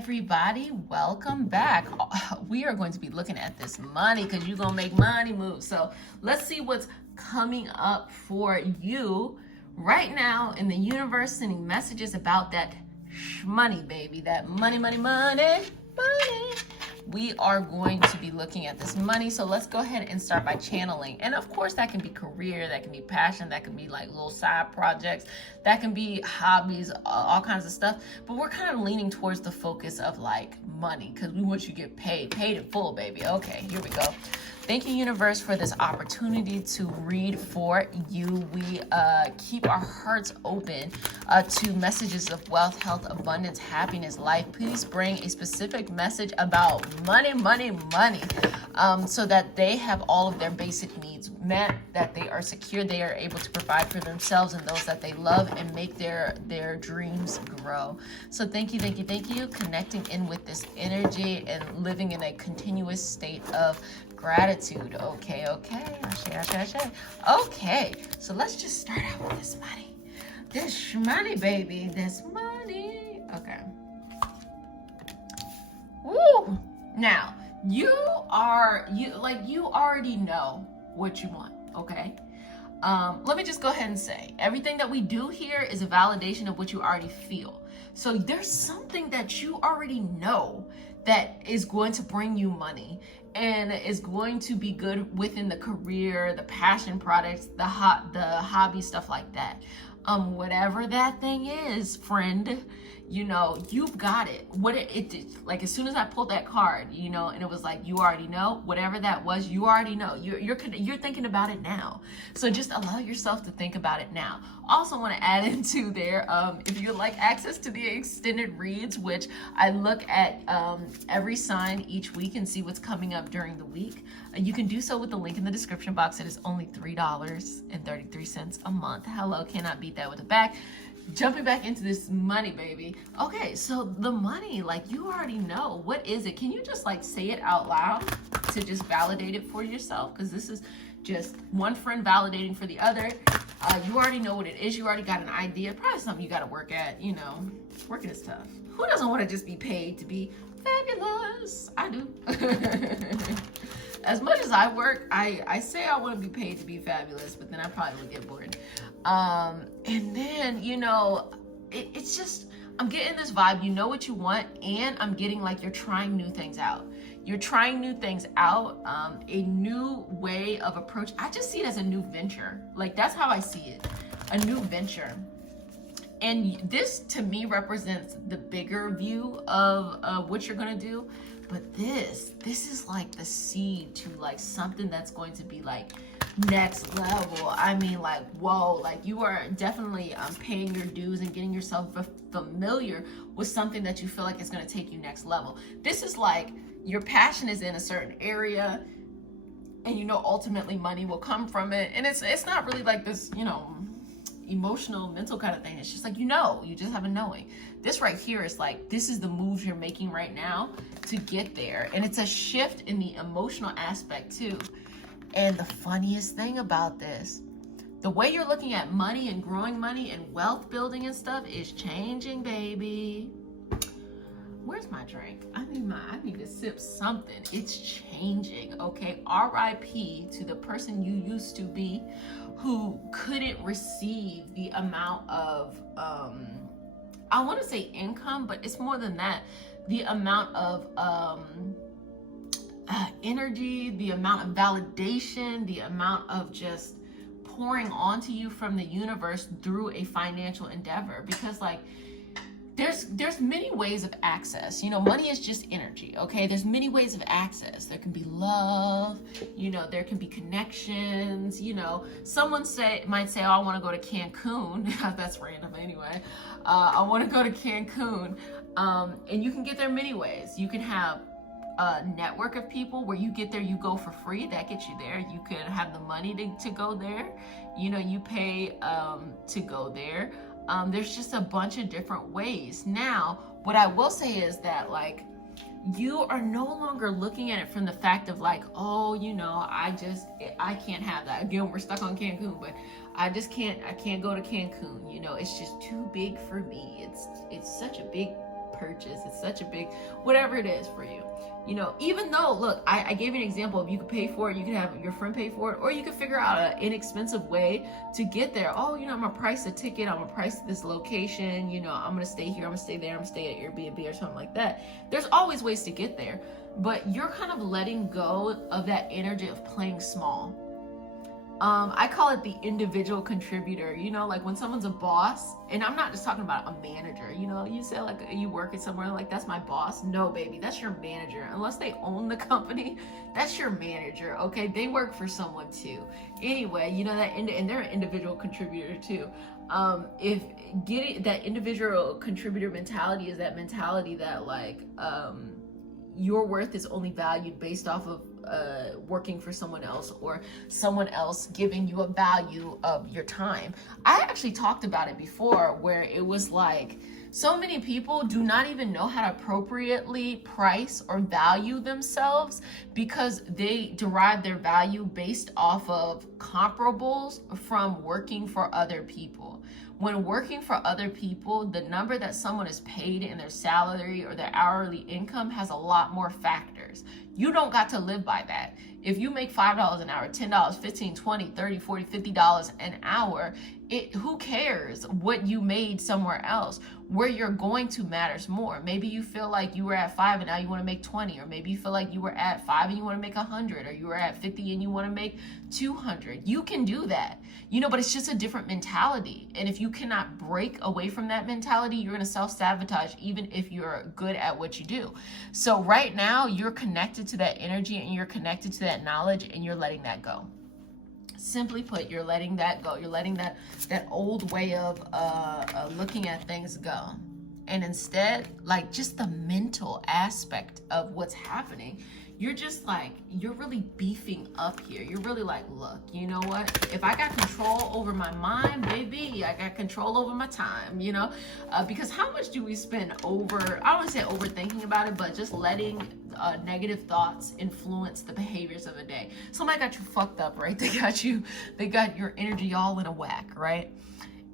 everybody, welcome back. We are going to be looking at this money because you're gonna make money move. So let's see what's coming up for you right now in the universe, sending messages about that money, baby. That money. We are going to be looking at this money. So let's go ahead and start by channeling. And of course, that can be career, that can be passion, that can be like little side projects, that can be hobbies, all kinds of stuff. But we're kind of leaning towards the focus of like money because we want you to get paid in full, baby. Okay, here we go. Thank you, universe, for this opportunity to read for you. We keep our hearts open to messages of wealth, health, abundance, happiness, life. Please bring a specific message about money, so that they have all of their basic needs met, that they are secure, they are able to provide for themselves and those that they love, and make their dreams grow. So thank you, connecting in with this energy and living in a continuous state of gratitude. Okay. Ashe. Okay, so let's just start out with this money. This money, baby. This money. Okay. Woo! Now, you already know what you want, okay? Let me just go ahead and say, everything that we do here is a validation of what you already feel. So there's something that you already know that is going to bring you money and is going to be good within the career, the passion products, the hobby, stuff like that. Whatever that thing is, friend, you know, you've got it. What it did, like as soon as I pulled that card, you know, and it was like, you already know, whatever that was, you already know. You're thinking about it now. So just allow yourself to think about it now. Also want to add into there, if you like access to the extended reads, which I look at every sign each week and see what's coming up during the week, you can do so with the link in the description box. It is only $3.33 a month. Hello, cannot beat that with a bag. Jumping back into this money, baby. Okay, so the money, like you already know. What is it? Can you just like say it out loud to just validate it for yourself? Because this is just one friend validating for the other. You already know what it is. You already got an idea. Probably something you got to work at, you know. Working is tough. Who doesn't want to just be paid to be fabulous? I do. As much as I work, I say I want to be paid to be fabulous, but then I probably would get bored. And then, you know, it's just, I'm getting this vibe, you know what you want, and I'm getting like you're trying new things out. You're trying new things out, a new way of approach. I just see it as a new venture. Like, that's how I see it, a new venture. And this, to me, represents the bigger view of what you're going to do. But this is like the seed to like something that's going to be like next level. I mean, like, whoa, like you are definitely paying your dues and getting yourself familiar with something that you feel like is going to take you next level. This is like your passion is in a certain area, and you know ultimately money will come from it. And it's not really like this, you know, emotional, mental kind of thing. It's just like, you know, you just have a knowing. This right here is like, this is the moves you're making right now to get there. And it's a shift in the emotional aspect too. And the funniest thing about this, the way you're looking at money and growing money and wealth building and stuff is changing, baby. Where's my drink? I need to sip something. It's changing, okay? R.I.P. to the person you used to be who couldn't receive the amount of, I want to say income, but it's more than that. The amount of energy, the amount of validation, the amount of just pouring onto you from the universe through a financial endeavor. Because like, there's many ways of access. You know, money is just energy, okay? There's many ways of access. There can be love, you know, there can be connections, you know. Someone might say, oh, I want to go to Cancun. That's random anyway. I want to go to Cancun. And you can get there many ways. You can have a network of people where you get there, you go for free. That gets you there. You can have the money to go there. You know, you pay to go there. There's just a bunch of different ways. Now, what I will say is that like, you are no longer looking at it from the fact of like, oh, you know, I can't have that. Again, we're stuck on Cancun, but I can't go to Cancun. You know, it's just too big for me. It's such a big purchase. It's such a big, whatever it is for you. You know, even though, look, I gave you an example of you could pay for it, you can have your friend pay for it, or you could figure out an inexpensive way to get there. Oh, you know, I'm gonna price a ticket, I'm gonna price this location, you know, I'm gonna stay here, I'm gonna stay there, I'm gonna stay at Airbnb or something like that. There's always ways to get there, but you're kind of letting go of that energy of playing small. I call it the individual contributor. You know, like when someone's a boss, and I'm not just talking about a manager, you know, you say like you work at somewhere like that's my boss. No, baby, that's your manager. Unless they own the company, that's your manager, okay? They work for someone too. Anyway, you know, that and they're an individual contributor too. If getting that individual contributor mentality is that mentality that like your worth is only valued based off of working for someone else or someone else giving you a value of your time. I actually talked about it before where it was like so many people do not even know how to appropriately price or value themselves because they derive their value based off of comparables from working for other people. When working for other people, the number that someone is paid in their salary or their hourly income has a lot more factors. You don't got to live by that. If you make $5 an hour, $10, $15, $20, $30, $40, $50 an hour, who cares what you made somewhere else? Where you're going to matters more. Maybe you feel like you were at 5 and now you want to make 20, or maybe you feel like you were at 5 and you want to make 100, or you were at 50 and you want to make 200. You can do that, you know, but it's just a different mentality. And if you cannot break away from that mentality, you're going to self-sabotage even if you're good at what you do. So right now you're connected to that energy and you're connected to that knowledge and you're letting that go. Simply put, you're letting that go. You're letting that old way of looking at things go. And instead, like just the mental aspect of what's happening, you're just like, you're really beefing up here. You're really like, look, you know what? If I got control over my mind, baby, I got control over my time, you know? Because how much do we spend over, I don't want to say overthinking about it, but just letting negative thoughts influence the behaviors of a day. Somebody got you fucked up, right? They got your energy all in a whack, right?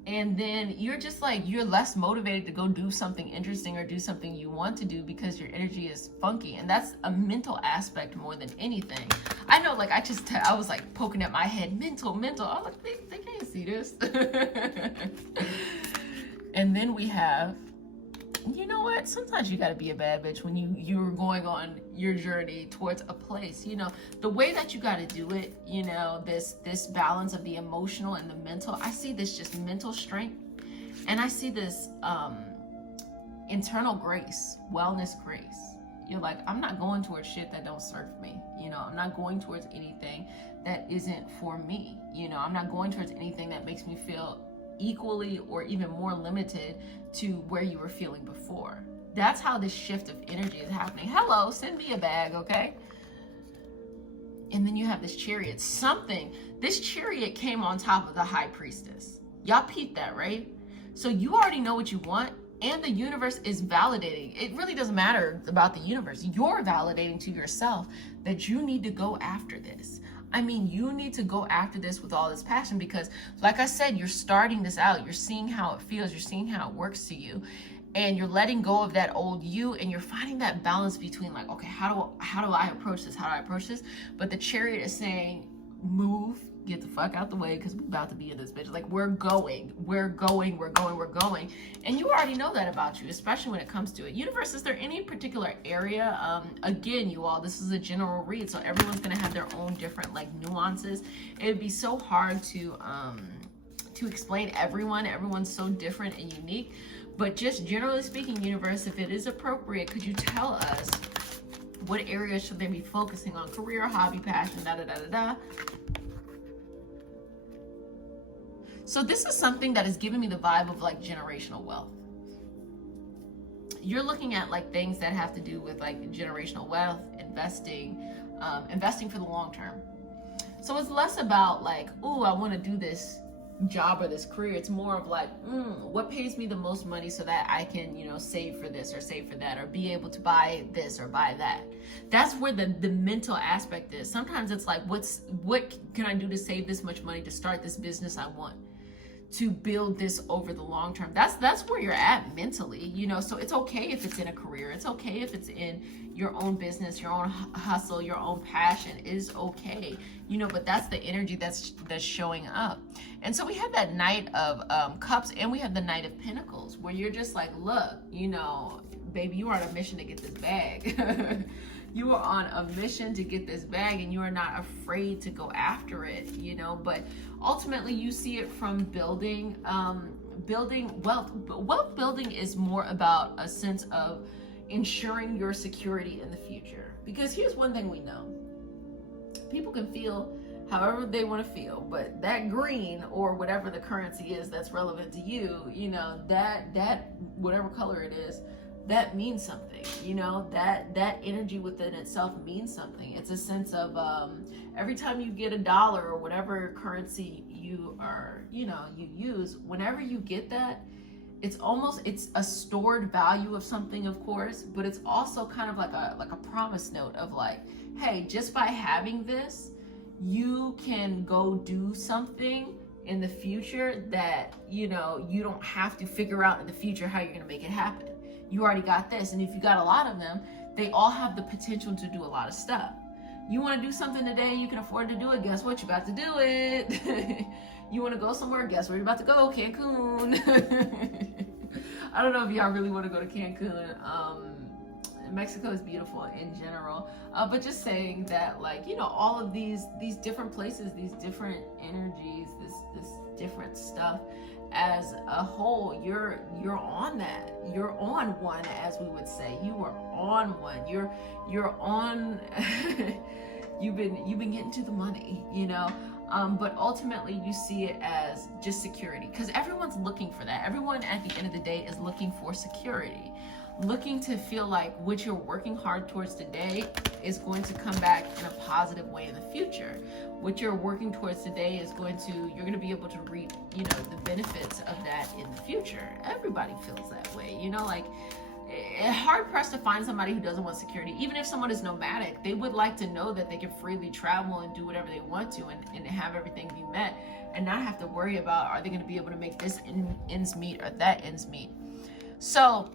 And then you're just like, you're less motivated to go do something interesting or do something you want to do because your energy is funky. And that's a mental aspect more than anything. I know, like, I was like poking at my head, mental. I was like, they can't see this. And then we have, you know what? Sometimes you got to be a bad bitch when you're going on your journey towards a place. You know, the way that you got to do it, you know, this balance of the emotional and the mental. I see this just mental strength, and I see this internal grace, wellness grace. You're like, I'm not going towards shit that don't serve me. You know, I'm not going towards anything that isn't for me. You know, I'm not going towards anything that makes me feel equally or even more limited to where you were feeling before. That's how this shift of energy is happening. Hello, send me a bag, okay? And then you have this Chariot. This Chariot came on top of the High Priestess. Y'all peeped that, right? So you already know what you want, and the universe is validating. It really doesn't matter about the universe. You're validating to yourself that you need to go after this. I mean, you need to go after this with all this passion because, like I said, you're starting this out. You're seeing how it feels. You're seeing how it works to you. And you're letting go of that old you, and you're finding that balance between like, okay, how do I approach this? How do I approach this? But the Chariot is saying, move, get the fuck out the way because we're about to be in this bitch. Like, we're going. And you already know that about you, especially when it comes to it. Universe, is there any particular area? Again, you all, this is a general read, so everyone's going to have their own different like nuances. It would be so hard to explain everyone. Everyone's so different and unique. But just generally speaking, universe, if it is appropriate, could you tell us what areas should they be focusing on? Career, hobby, passion, da-da-da-da-da. So this is something that is giving me the vibe of like generational wealth. You're looking at like things that have to do with like generational wealth, investing for the long term. So it's less about like, oh, I want to do this job or this career. It's more of like, what pays me the most money so that I can, you know, save for this or save for that or be able to buy this or buy that. That's where the mental aspect is. Sometimes it's like, what can I do to save this much money to start this business I want? to build this over the long term. That's where you're at mentally, you know. So it's okay if it's in a career, it's okay if it's in your own business, your own hustle, your own passion is okay, you know. But that's the energy that's showing up. And so we have that Knight of Cups, and we have the Knight of Pentacles, where you're just like, look, you know, baby, you are on a mission to get this bag. You are on a mission to get this bag, and you are not afraid to go after it, you know. But ultimately you see it from building wealth. Wealth building is more about a sense of ensuring your security in the future. Because here's one thing we know: people can feel however they want to feel, but that green, or whatever the currency is that's relevant to you, you know, that whatever color it is, that means something, you know. That energy within itself means something. It's a sense of every time you get $1 or whatever currency you are, you know, you use, whenever you get that, it's a stored value of something, of course, but it's also kind of like a promise note of like, hey, just by having this, you can go do something in the future that, you know, you don't have to figure out in the future how you're going to make it happen. You already got this. And if you got a lot of them, they all have the potential to do a lot of stuff. You want to do something today, you can afford to do it. Guess what? You're about to do it. You want to go somewhere, guess where you're about to go? Cancun. I don't know if y'all really want to go to Cancun. Mexico is beautiful in general, but just saying that, like, you know, all of these different places, these different energies, this different stuff, as a whole, you're on that. You're on one, as we would say. You are on one. You're on. you've been getting to the money, you know. But ultimately, you see it as just security, because everyone's looking for that. Everyone at the end of the day is looking for security, looking to feel like what you're working hard towards today is going to come back in a positive way in the future. What you're working towards today is you're going to be able to reap, you know, the benefits of that in the future. Everybody feels that way, you know. Like, hard pressed to find somebody who doesn't want security. Even if someone is nomadic, they would like to know that they can freely travel and do whatever they want to, and have everything be met, and not have to worry about, are they going to be able to make this ends meet or that ends meet. So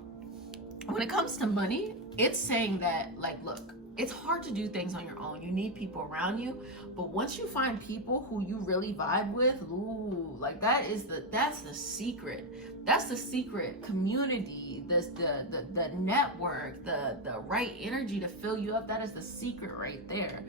when it comes to money, it's saying that, like, look, it's hard to do things on your own. You need people around you. But once you find people who you really vibe with, ooh, like that's the secret. That's the secret. Community, the network, the right energy to fill you up. That is the secret right there.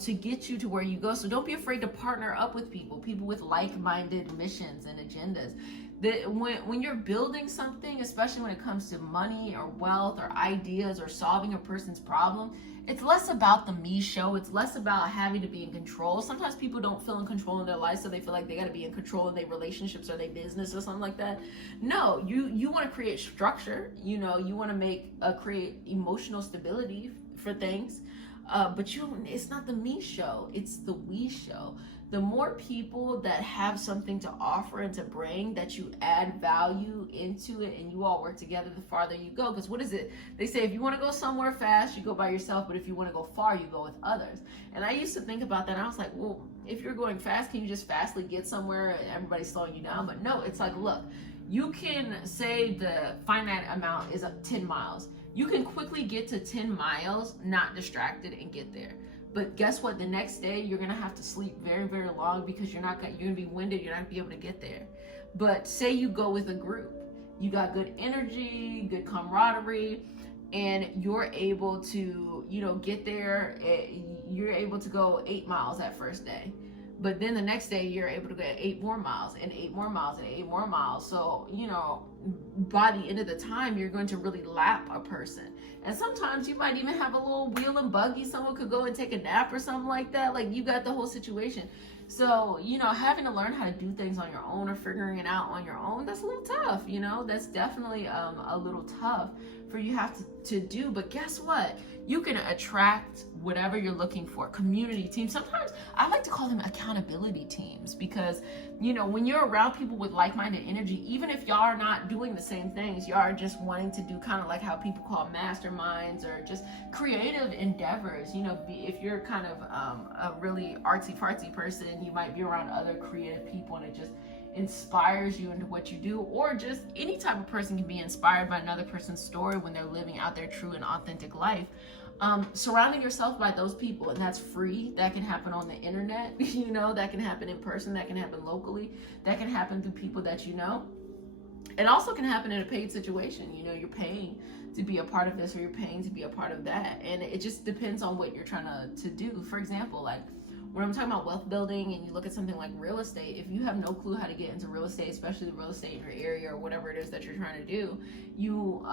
To get you to where you go. So don't be afraid to partner up with people with like-minded missions and agendas. When you're building something, especially when it comes to money or wealth or ideas or solving a person's problem, it's less about the me show. It's less about having to be in control. Sometimes people don't feel in control in their life, so they feel like they got to be in control of their relationships or their business or something like that. No, you want to create structure. You know, you want to create emotional stability for things. But it's not the me show, it's the we show. The more people that have something to offer and to bring, that you add value into it and you all work together, the farther you go. Because what is it? They say if you want to go somewhere fast, you go by yourself, but if you want to go far, you go with others. And I used to think about that, and I was like, well, if you're going fast, can you just fastly get somewhere and everybody's slowing you down? But no, it's like, look, you can say the finite amount is 10 miles. You can quickly get to 10 miles, not distracted, and get there. But guess what? The next day, you're going to have to sleep very, very long because you're going to be winded. You're not going to be able to get there. But say you go with a group. You got good energy, good camaraderie, and you're able to, you know, get there. You're able to go 8 miles that first day. But then the next day, you're able to get 8 more miles and 8 more miles and 8 more miles. So, you know, by the end of the time, you're going to really lap a person. And sometimes you might even have a little wheel and buggy. Someone could go and take a nap or something like that. Like, you got the whole situation. So, you know, having to learn how to do things on your own or figuring it out on your own, that's a little tough, you know. That's definitely a little tough for you have to do. But guess what? You can attract whatever you're looking for. Community teams. Sometimes I like to call them accountability teams, because, you know, when you're around people with like-minded energy, even if y'all are not doing the same things, y'all are just wanting to do kind of like how people call masterminds or just creative endeavors. You know, if you're kind of a really artsy-fartsy person, you might be around other creative people, and it inspires you into what you do, or just any type of person can be inspired by another person's story when they're living out their true and authentic life. Surrounding yourself by those people, and that's free. That can happen on the internet, you know, that can happen in person, that can happen locally, that can happen through people that you know. It also can happen in a paid situation. You know, you're paying to be a part of this, or you're paying to be a part of that. And it just depends on what you're trying to do. For example, like when I'm talking about wealth building and you look at something like real estate, if you have no clue how to get into real estate, especially the real estate in your area or whatever it is that you're trying to do, you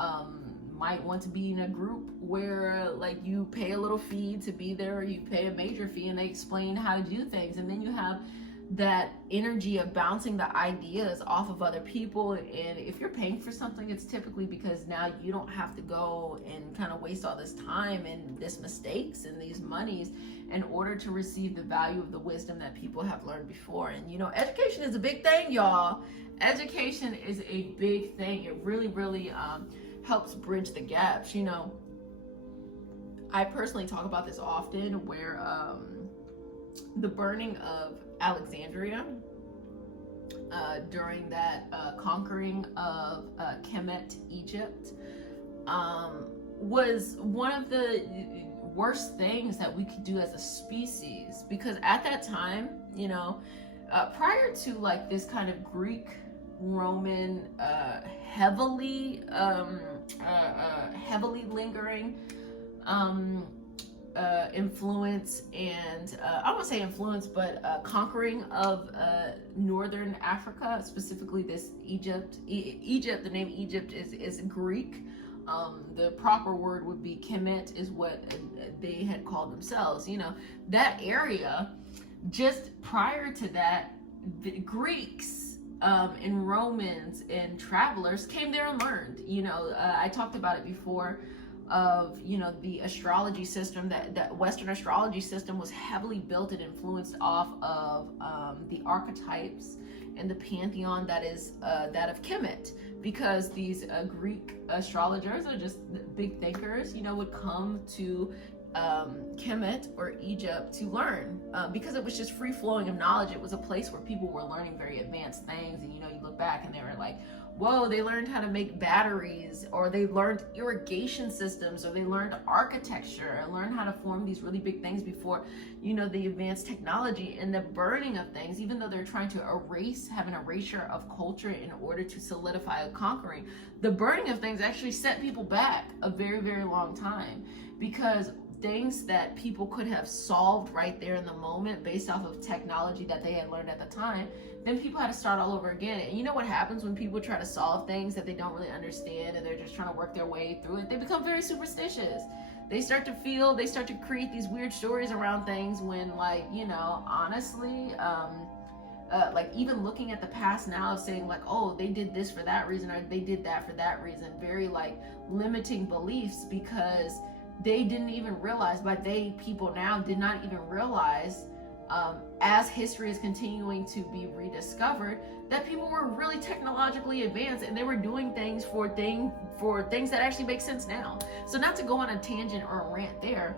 might want to be in a group where like you pay a little fee to be there, or you pay a major fee and they explain how to do things. And then you have that energy of bouncing the ideas off of other people. And if you're paying for something, it's typically because now you don't have to go and kind of waste all this time and this mistakes and these monies in order to receive the value of the wisdom that people have learned before. And you know, education is a big thing, y'all. Education is a big thing. It really, really helps bridge the gaps. You know, I personally talk about this often, where the burning of Alexandria during that conquering of Kemet, Egypt, was one of the worst things that we could do as a species, because at that time, you know, prior to like this kind of Greek Roman heavily lingering influence, and I don't want to say influence, but conquering of northern Africa, specifically this Egypt. Egypt, the name Egypt is Greek. The proper word would be Kemet, is what they had called themselves. You know, that area, just prior to that, the Greeks and Romans and travelers came there and learned. You know, I talked about it before, of, you know, the astrology system, that Western astrology system was heavily built and influenced off of the archetypes and the pantheon that is that of Kemet, because these Greek astrologers are just big thinkers, you know, would come to Kemet or Egypt to learn, because it was just free flowing of knowledge. It was a place where people were learning very advanced things, and you know, you look back and they were like, whoa, they learned how to make batteries, or they learned irrigation systems, or they learned architecture and learned how to form these really big things before, you know, the advanced technology. And the burning of things, even though they're trying to have an erasure of culture in order to solidify a conquering, the burning of things actually set people back a very, very long time, because things that people could have solved right there in the moment based off of technology that they had learned at the time, then people had to start all over again. And you know what happens when people try to solve things that they don't really understand and they're just trying to work their way through it? They become very superstitious. They start to create these weird stories around things, when, like, you know, honestly, like even looking at the past now of saying like, oh, they did this for that reason, or they did that for that reason, very like limiting beliefs, because they didn't even realize, people now did not even realize, as history is continuing to be rediscovered, that people were really technologically advanced and they were doing things for things that actually make sense now. So not to go on a tangent or a rant there,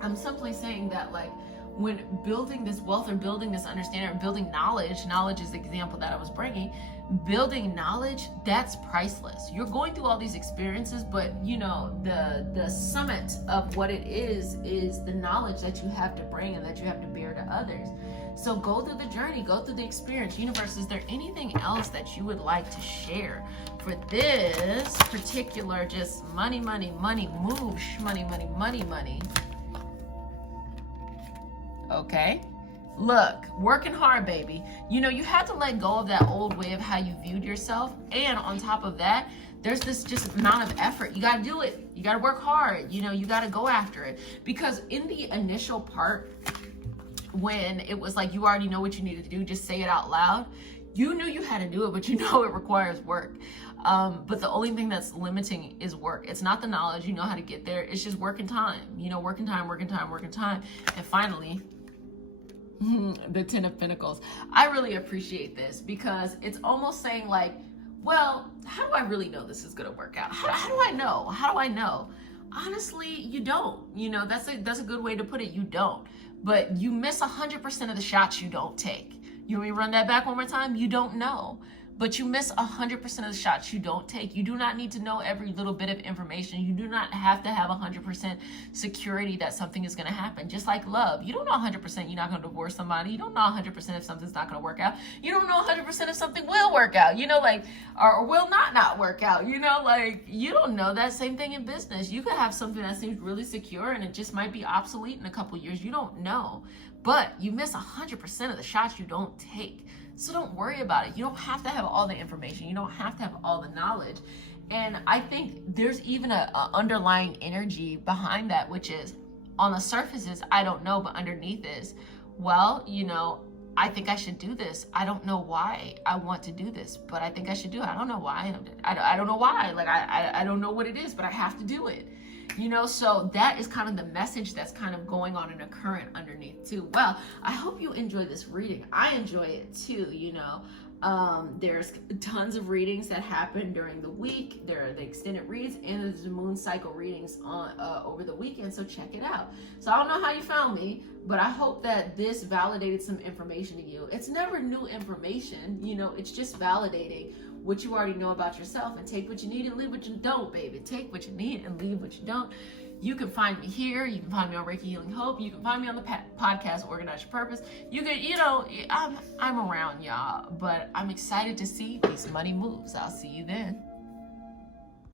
I'm simply saying that, like, when building this wealth or building this understanding or building knowledge is the example that I was bringing, building knowledge, that's priceless. You're going through all these experiences, but you know, the summit of what it is the knowledge that you have to bring and that you have to bear to others. So go through the journey, go through the experience. Universe, is there anything else that you would like to share for this particular just money, move, money? Okay. Look, working hard, baby. You know, you have to let go of that old way of how you viewed yourself. And on top of that, there's this just amount of effort. You got to do it. You got to work hard. You know, you got to go after it. Because in the initial part, when it was like you already know what you needed to do, just say it out loud. You knew you had to do it, but you know it requires work. But the only thing that's limiting is work. It's not the knowledge. You know how to get there. It's just working time. You know, working time. And finally, the Ten of Pentacles. I really appreciate this, because it's almost saying like, well, how do I really know this is going to work out? How do I know? Honestly, you don't. You know, that's a good way to put it. You don't. But you miss 100% of the shots you don't take. You want me to run that back one more time? You don't know. But you miss 100% of the shots you don't take. You do not need to know every little bit of information. You do not have to have 100% security that something is going to happen. Just like love. You don't know 100% you're not going to divorce somebody. You don't know 100% if something's not going to work out. You don't know 100% if something will work out, like, or will not work out, like, you don't know that. Same thing in business. You could have something that seems really secure and it just might be obsolete in a couple years. You don't know. But you miss 100% of the shots you don't take. So don't worry about it. You don't have to have all the information. You don't have to have all the knowledge. And I think there's even a underlying energy behind that, which is on the surface is, I don't know, but underneath is, well, I think I should do this. I don't know why I want to do this, but I think I should do it. I don't know why. I don't know why. Like, I don't know what it is, but I have to do it. So that is kind of the message that's kind of going on in a current underneath too. Well, I hope you enjoy this reading. I enjoy it too, There's tons of readings that happen during the week. There are the extended reads and there's the moon cycle readings on over the weekend, so check it out. So I don't know how you found me, but I hope that this validated some information to you. It's never new information, it's just validating what you already know about yourself, and take what you need and leave what you don't, baby. Take what you need and leave what you don't. You can find me here. You can find me on Reiki Healing Hope. You can find me on the podcast Organize Your Purpose. You can, I'm around, y'all, but I'm excited to see these money moves. I'll see you then.